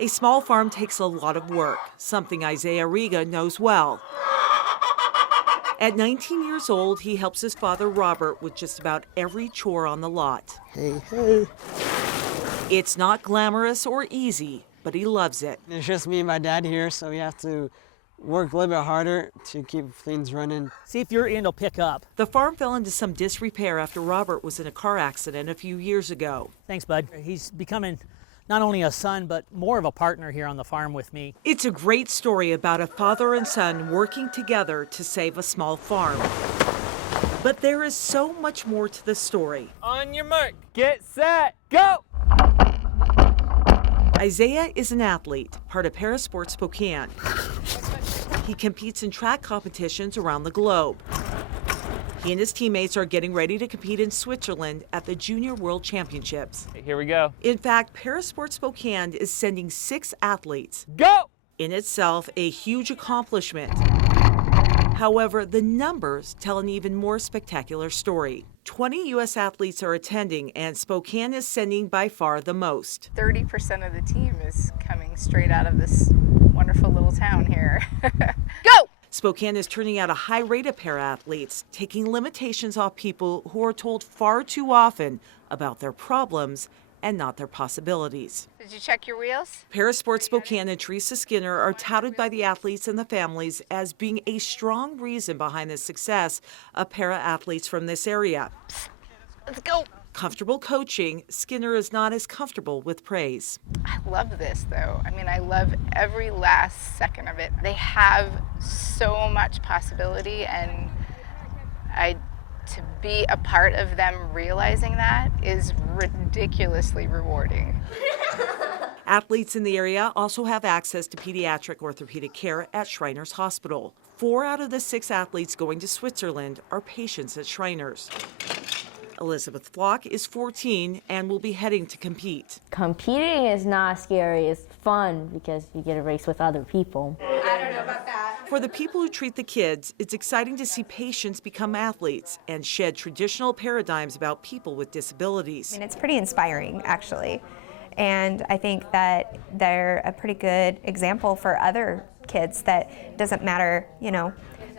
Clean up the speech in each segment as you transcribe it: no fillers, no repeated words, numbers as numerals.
A small farm takes a lot of work, something Isaiah Riga knows well. At 19 years old, he helps his father Robert with just about every chore on the lot. Hey. It's not glamorous or easy, but he loves it. It's just me and my dad here, so we have to work a little bit harder to keep things running. See if your end will pick up. The farm fell into some disrepair after Robert was in a car accident a few years ago. Thanks, bud. He's becoming not only a son, but more of a partner here on the farm with me. It's a great story about a father and son working together to save a small farm. But there is so much more to the story. On your mark, get set, go! Isaiah is an athlete, part of Parasport Spokane. He competes in track competitions around the globe. He and his teammates are getting ready to compete in Switzerland at the Junior World Championships. Here we go. In fact, Parasport Spokane is sending 6 athletes. Go! In itself, a huge accomplishment. However, the numbers tell an even more spectacular story. 20 U.S. athletes are attending, and Spokane is sending by far the most. 30% of the team is coming straight out of this wonderful little town here. Go! Spokane is turning out a high rate of para-athletes, taking limitations off people who are told far too often about their problems and not their possibilities. Did you check your wheels? Parasport Spokane and Teresa Skinner are touted by the athletes and the families as being a strong reason behind the success of para-athletes from this area. Let's go. Comfortable coaching, Skinner is not as comfortable with praise. I love this though. I mean, I love every last second of it. They have so much possibility, and to be a part of them realizing that is ridiculously rewarding. Athletes in the area also have access to pediatric orthopedic care at Shriners Hospital. 4 out of the 6 athletes going to Switzerland are patients at Shriners. Elizabeth Flock is 14 and will be heading to compete. Competing is not scary, it's fun because you get to race with other people. I don't know about that. For the people who treat the kids, it's exciting to see patients become athletes and shed traditional paradigms about people with disabilities. I mean, it's pretty inspiring, actually. And I think that they're a pretty good example for other kids that it doesn't matter,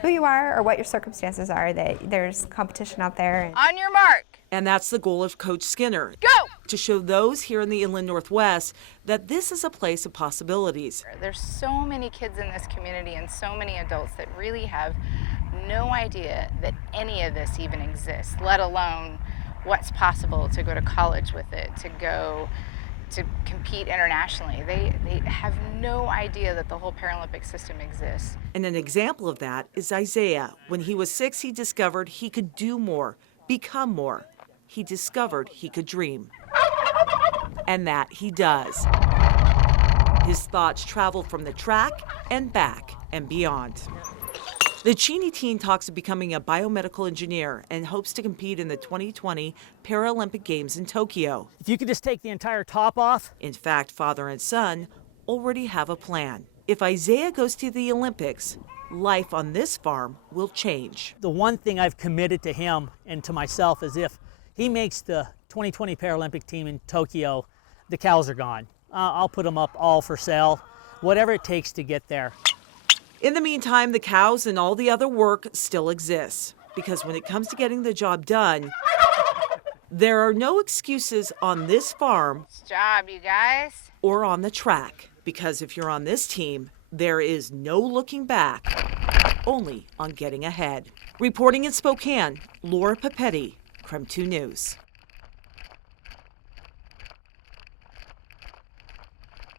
who you are or what your circumstances are, that there's competition out there. On your mark. And that's the goal of Coach Skinner. Go! To show those here in the Inland Northwest that this is a place of possibilities. There's so many kids in this community and so many adults that really have no idea that any of this even exists, let alone what's possible to go to college with it, to go to compete internationally. They have no idea that the whole Paralympic system exists. And an example of that is Isaiah. When he was 6, he discovered he could do more, become more. He discovered he could dream. And that he does. His thoughts travel from the track and back and beyond. The Cheney teen talks of becoming a biomedical engineer and hopes to compete in the 2020 Paralympic Games in Tokyo. If you could just take the entire top off. In fact, father and son already have a plan. If Isaiah goes to the Olympics, life on this farm will change. The one thing I've committed to him and to myself is if he makes the 2020 Paralympic team in Tokyo, the cows are gone. I'll put them up all for sale, whatever it takes to get there. In the meantime, the cows and all the other work still exists, because when it comes to getting the job done, there are no excuses on this farm Nice job, you guys. or on the track, because if you're on this team, there is no looking back, only on getting ahead. Reporting in Spokane, Laura Papetti, KREM 2 News.